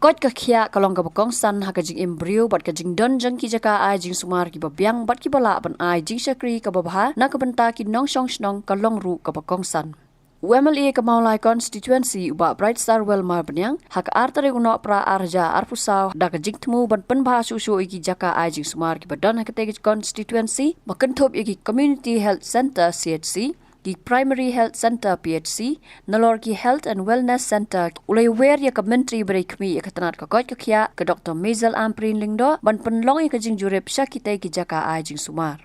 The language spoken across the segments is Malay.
Kakot kakia kalong kabakong san hakajing embrio bat kajing don jang ki jaka ai jing sumar ki babyang bat ki bala ban ai jing syakri kababha na kabenta ki nong shong shnong kalong ru kabakong san. UMLA Kamaulai constituency uba Bright Star Wellmar banyang hak artare uno pra arja arpusaw da kajing temu ban penbha susu iki jaka ai jing sumar ki badan hakategi constituency makentop iki community health center CHC ki Primary Health Center PHC, nalor ki Health and Wellness Center, ulay wer ya ka menteri berekmi ya katanat kakot kakya ke Dr. Maisel Amprin Lingdo, ban penlong ya kajing jurep syakitay ki jaka ay jing sumar.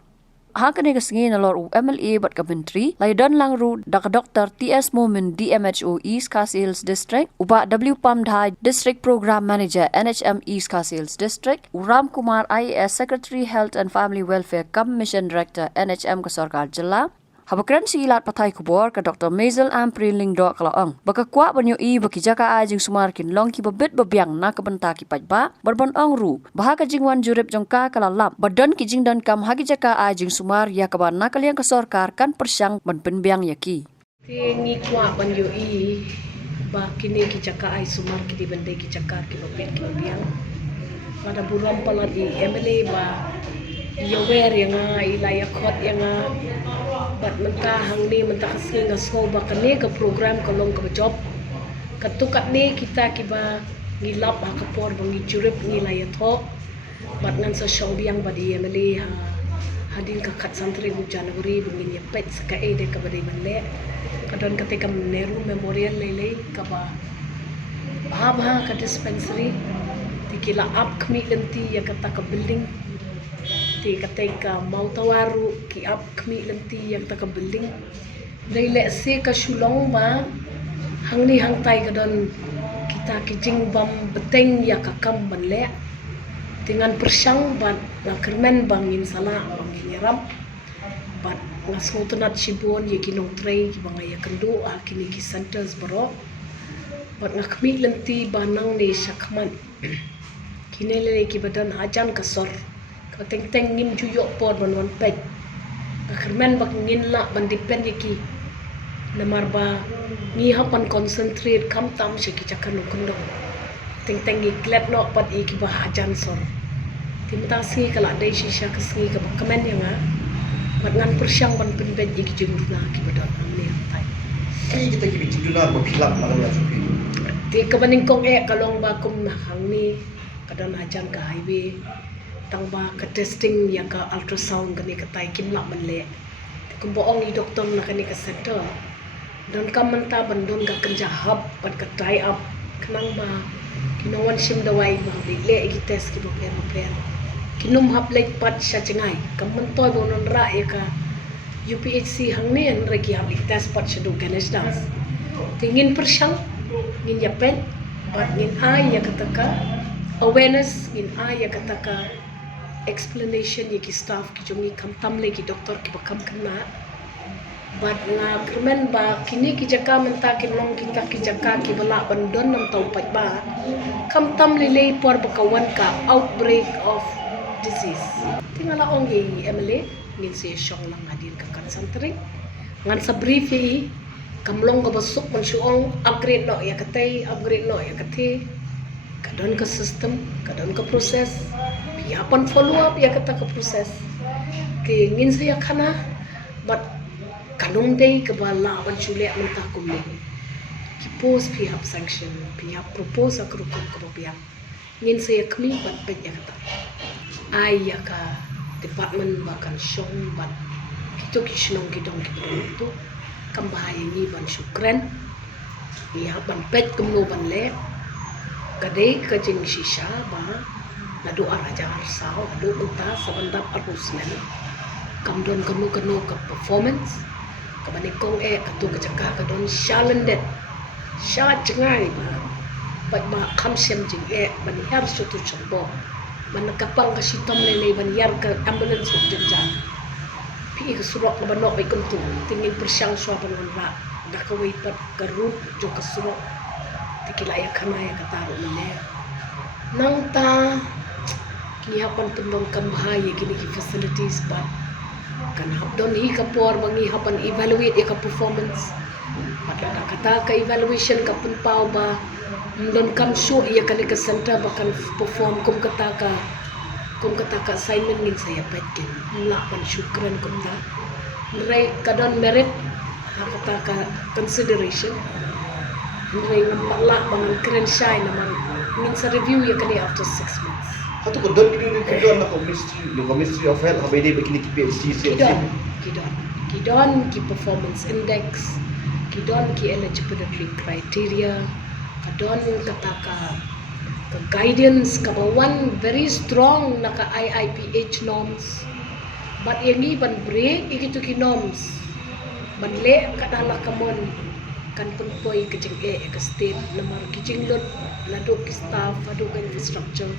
Hakane kasingi nalor UMLA bat ka menteri, laydan lang ru da ka Dr. T.S. Momin DMHO East Casales District, uba WPAM Dhai District Program Manager NHM East Casales District, Ram Kumar IAS Secretary Health and Family Welfare Commission Director NHM Kasorkar Jilla, Habakran si ilat patay kubor ka Dr. Maisel Amprin Lingdo kalaang. Baka kwa banyo i baki jaka ajing sumarkin long ki babit babyang na kabenta ki pajba barban ang ru. Baha ka jingwan jurip jongka kalalap. Badan ki jing dan kam hagi jaka ajing sumar ya kaban na kaliang kasorkar kan persyang ban penbiang yaki. Tingi kwa banyo i ba kini ki jaka ay sumar ki di bende ki jaka ki babit ki babyang. Pada buram pala di MLA ba yawer yang ilaya khot yang bat mentah hang ni mentah kasing ngaso ba kani ke program kolong ke job katukat ni kita kiba ngilap ha kapor bangi jurip ngilaya tho bat ngan sa show biang badi emeli hadin ka kat santri bu Januari bungin ya pet ka e de ka badi manle kadon ketika Nehru Memorial lele ka ba bah ka dispensary dikila up kmi lenti ya kata ka building ti ketika mau tawaru ki up kmi lenti yang taka building dai le se ka shulong ma hang ni hang tai kadon kita ki jing bam beteng ya ka kam banle dengan persyang ban na kermen bangin sala bangin yaram bat ngaso tunat sibon ye kinong tray ki bangaya kendo kini ki centers baro bat ngakmi lenti banang ni syakman kinele ki badan ajan kasor teng-teng ngin juyok por ban pek kermen bak ngin la ban depend iki namar ba ngi hapan concentrate kam tam se ki chakan kundong teng-teng ngi klet no pat iki ba hajan sor timta si kala dai shisha kasngi ka kemen yang bat ngan persyang ban penbet iki jengduna ki badan amne tai ai kita ki jengduna ba philap malam la suki ti kabaning kong kalong ba kum hang ni kadan hajan ka highway tangba ka testing yang ka ultrasound kani ka tai kim la manle kum boong i doktor na kani ka center dan kam menta bandon ka kenja hub pat ka tie up kanang ba kinawan sim dawai ba le gi test ki bopen kinum hub lek pat sha chengai kam mentoy bonon ra ya ka UPHC hang ne an re ki hub lek test pat sha do ganesh das tingin persyang ngin yapen bat ngin ai ya kataka awareness ngin ai ya kataka explanation ye ki staff ki jongi kam tamle ki doktor ki bakam kana bad nga kermen ba kini ki jaka menta ki long kita ki jaka ki bala bandon nam tau pat ba kam tamle le por bakawan ka outbreak of disease tingala ong ye MLA ngin se syong lang adin ka kan santri ngan sa brief ye kam long ka basuk man syong upgrade no ya katay upgrade no ya katay kadon ka system kadon ka proses yapan follow up ya kata ke proses ke ngin saya kana but kanung dei ke bala ban chule mentah kumle ki post pihak sanction pihak propose akrukum ke babiang ngin saya kmi bat bet ya kata ai ya ka department bakan shong bat kito ki shnong ki dong ki itu kam bahaya ni ban syukran ya ban bet kumno ban le kadai ka jing shisha ba na doa raja arsau do unta sabandap arusmen kamdon kanu ke performance kabani kong katu kecaka kadon shalendet sha jengai ba ba khamsem jing ban yar sutu chombo man kapang ka sitom lele ban yar ka ambulance jenjan pi ka surok ban no bay kuntu tingin persyang swa ban ra da ka wai pat garut jo ka surok tikilaya kana ya kataru ne nang ta kihapan pendong kambahaya kini ki facilities but kan habdon hi kapor bangi hapan evaluate ya ka performance patla kata ka evaluation ka punpaw ba dan kam show ia kali ke center bahkan perform kum kata assignment ning saya petkin lapan syukran kum ta nrai kadon merit kata ka consideration nrai nampak lah bangan keren shine naman min sa review ia kali after 6 months. Hatu ko don kidon na Ministry of Health habede begini ki PhD Kidon ki performance index, kidon ki eligibility criteria, kadon kata ka guidance ka one very strong naka IIPH norms. But yang ban break ikitu ki norms. Ban le kadala kamon kan penpoy kejing ke state lamar kijing lot lado ki staff ado ka infrastructure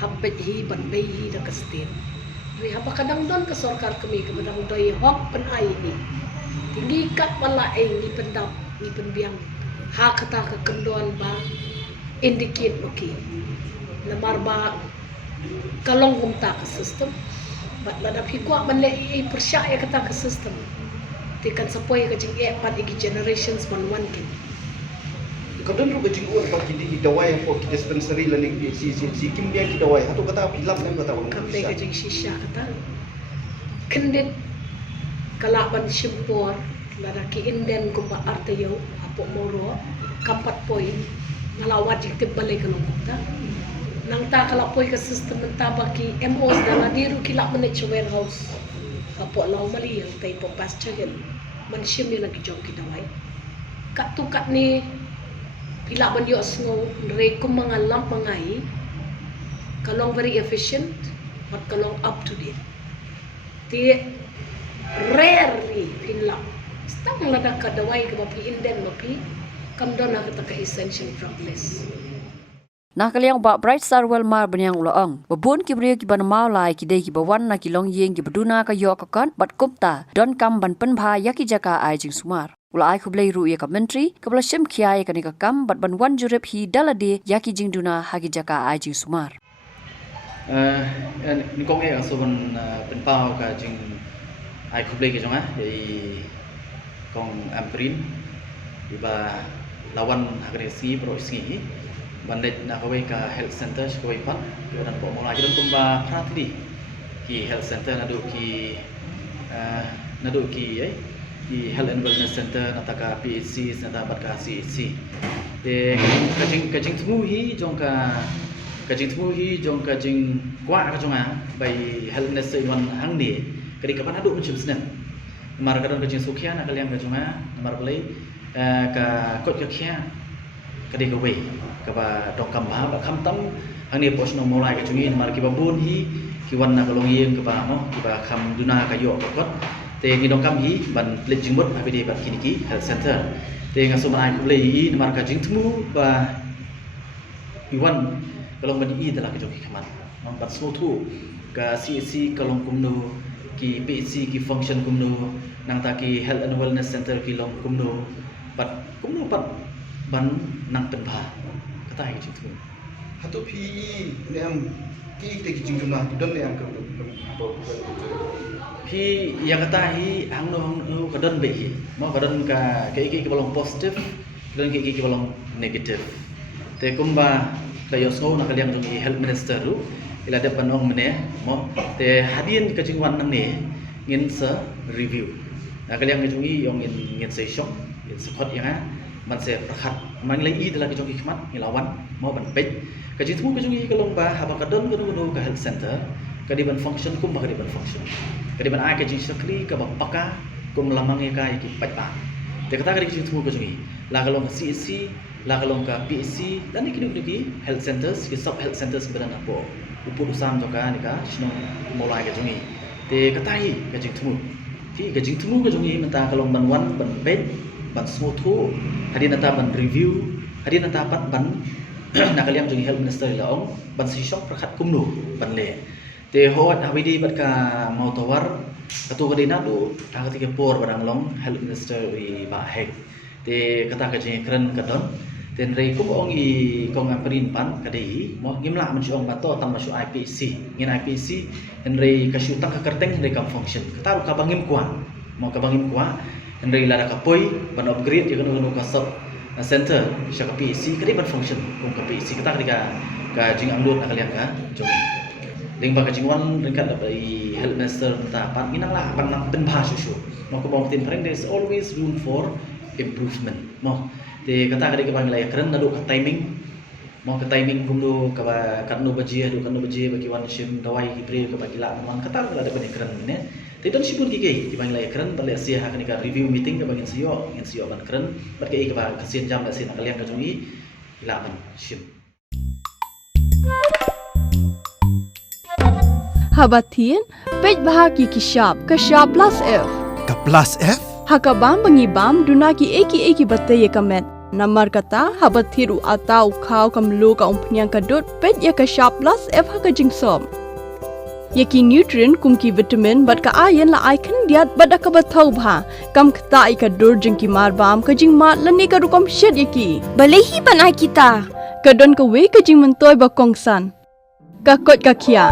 habet hi ban bay hi da ka state. Ri haba kadang don ke sarkar kami ke badang doi hok pen ai ni. Tinggi kat pala ni pendap ni penbiang. Ha kata ke kendon ba indicate okay. Lamar ba kalong kumta ke sistem. Bat ladap hikwa man le percaya kata ke sistem. Tikan sapoy ke jing pat igi generations man one kin. Kadon ru gajing uar pa kidi dawai po ki dispensary la ning si kim dia ki dawai hatu kata pilap nem kata Kam le ke jing shisha kata. Kendit kalaban shimpor lada ki inden ko ba artayo apo moro kampat poin ngalawat jik tibale kalong kota. Nang ta kalapoy ka system ng tabaki MOs na nadiru kilap manage warehouse. Apo law mali ang tay po pasture hill. Man shim ni lagi jong kidawai. Kat ni pila ban yo sngo re kum mga lamp mangai kalong very efficient but kalong up to date. Ti rarely pila stang lada kadawai ka mapi inden mapi kam don na ka essential drug list. Nakaliang ba bright star well mar banyang uloong. Babun ki brio ki ban mau lai ki dei ki bawan na ki long yeng ki baduna ka yo ka kan bat kupta don kam ban pen bha yaki jaka ai jing sumar. Ula ai khublei ru ye commentary kabla shim khia ye kani ka kam bat ban wan jurep hi dalade yaki jing duna hagi jaka ai jing sumar. Ni kong e aso ban pen pau ka jing ai khublei ke jonga ei kong amprin iba lawan agresi pro singi bandet na kawai ka health center kawai pan dan po mo lagi dan kumba pratri ki health center nadu ki ki health and wellness center nataka PHC nata bat ka CHC de kajing tmu hi jong ka jing kwa ka jonga bai health ness wan hang ni kadi ka pan adu macam senen mar ka don kajing sukhian na kaliang ka jonga mar balai ka kot ka khia kadi ka wei ka ba dok kam ba kham tam hang ni pos no molai ka chungin mar ki ba bun hi ki wan na ka long yeng ka ba mo ki ba kham duna ka yo ka kot te ngi dong kam hi ban plit jing mot habide bat kiniki health center te nga suman ai ku lei i mar ka jing tmu ba iwan kalong ban i dala ka joki khaman non bat smo thu ka CHC kalong kumno ki PHC ki function kumno nang ta ki health and wellness center ki long kumno bat ban nang pen bha kata hi jing tmu hatu pi nem ki te ki jing duna don ne am ka hi yang kata hi hang no kadon be hi mo kadon ka ki balong positif dan ki balong negatif te kumba kayo snow na kaliang jong health minister ru ila de panong mene mo te hadin ka jingwan nang ne ngin sa review na kaliang jong i yong ngin se shop in support yang man se prakhat man lai i dala ka jong khmat ngilawan mo ban pej ka jitmu ka jong i kalong ba haba kadon ka health center kadiban function kum ba kadiban function kadiban ai ka jing sakri ka ba paka kum lamang ya ka ki pajba te kata ka jing thu ka jungi la kalong ka CSC la kalong ka PSC dan ki health centers ki sub health centers beran apo upur usam joka ni ka shno molai ka jungi te kata hi ka jing thu ti ka jing thu ka jungi menta kalong ban wan ban bed ban smo thu hadin ta ban review hadin ta pat ban na kaliang jungi health minister la ong ban si shop prakhat kumnu ban le te hot habidi bat ka mau tawar katu ka dinadu ta ketika por barang long health minister wi ba hek te kata ka jeng kren ka don ten rei kum ong i kong amprin pan ka dei mo ngimla man siong bato tam masu IPC ngin IPC en rei ka syutang ka kerteng rei kam function kata ka bangim kwa mo ka bangim kwa en rei la ka poi ban upgrade ya ka ka sub center siya ka PEC kadi ban function kung ka PEC kata ka jing anglut na kalian ka jong ling ba ka jingwan ring ka bai health minister ta pan ginang la pan nang ben bha su mo ko bong tin pareng there is always room for improvement mo te kata kadi ka bang lai kren na do ka timing mo ka timing kum do ka ba kan no baji bagi wan shim dawai ki pre ka ba kila man kata la da ban kren ne te don sipun ki bang lai kren bale sia ha ka review meeting ka bangin sio ban kren bat ka ka ba kasien jam da sin kalian ka jungi ila ban shim Habatin, pej bahagi kashab plus F. Ka plus F? Hakabam bangibam dunaki eki batay kamet. Namar kata habathiru atau kau kamlu ka umpnyang kadut pej ya kashab plus F hakajing som. Yaki nutrient kumki vitamin bat ka ayan la icon diat bat akabatau bha. Kam kata ikadur jengki marbam kajing mat lani karukam shed yaki. Balehi banai kita. Kadon ka we kajing mentoy bakongsan. Kakot kakia.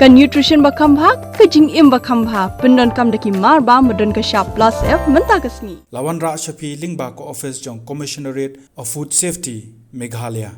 Ka nutrition bakam bha kajing im bakam bha pendon kam daki marba medon ka sharp plus F menta kasni Lawan Ra Shafi Lingba ko office jong Commissionerate of Food Safety Meghalaya